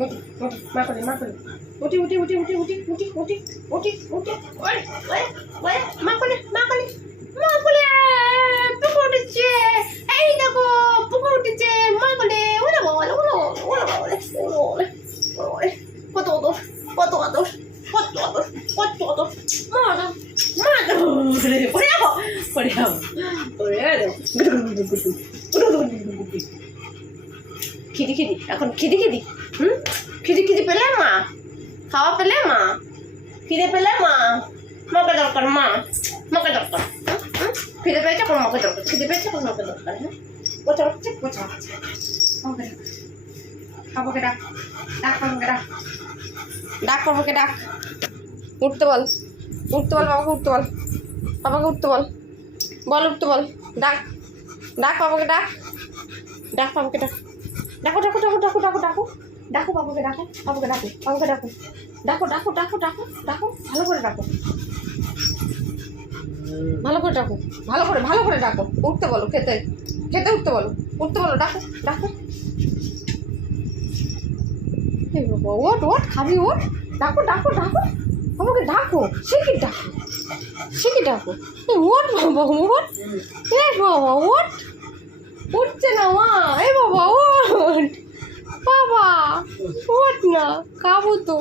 মা করে উঠি উঠি উঠি উঠি উঠি উঠি উঠি উঠি উঠি ওরে ওরে ওরে মা করে পুকুর উঠেছে। এই দেখো পুকুর উঠেছে মা করে ওরে বাবা ওরে ওরে ওরে ওরে কত আদর কত আদর কত আদর কত আদর মা মা ওরে ওরে ওরে ওরে খিদি খিদি এখন খিদি খিদি খিদি খিদি পেলে মা খাওয়া পেলে মা খিদে পেলে মা মাকে দরকার মা মাকে দরকার খিদে পেয়েছে কোনো মাকে দরকার খিদে পেয়েছে কোনো মাকে দরকার হ্যাঁ কোচা হচ্ছে কোচা হচ্ছে বাবাকে ডাক ডাক বাবাকে ডাক ডাক বাবাকে ডাক উঠতে বল বাবাকে উঠতে বল বাবাকে উঠতে বল বল উঠতে বল ডাক ডাক বাবাকে ডাক ডাক বাবাকে ডাক ডাকো ডাকো ডাকো ডাকো ডাকো ডাকো ডাকো বাবাকে ডাকো বাবাকে ডাকো বাবাকে ডাকো ডাকো ডাকো ডাকো ডাকো ডাকো ভালো করে ডাকো ভালো করে ডাকো ভালো করে ডাকো উঠতে বলো খেতে খেতে উঠতে বলো ডাকো ডাকো এই বাবা ওট ওট খাবি ওট ডাকো ডাকো ডাকো বাবাকে ডাকো সে কি ডাকো এই ওট বাবা ওট এ বাবা ওট উঠছে না মা এ বাবা ওট বাবা ওঠ না খাবো তো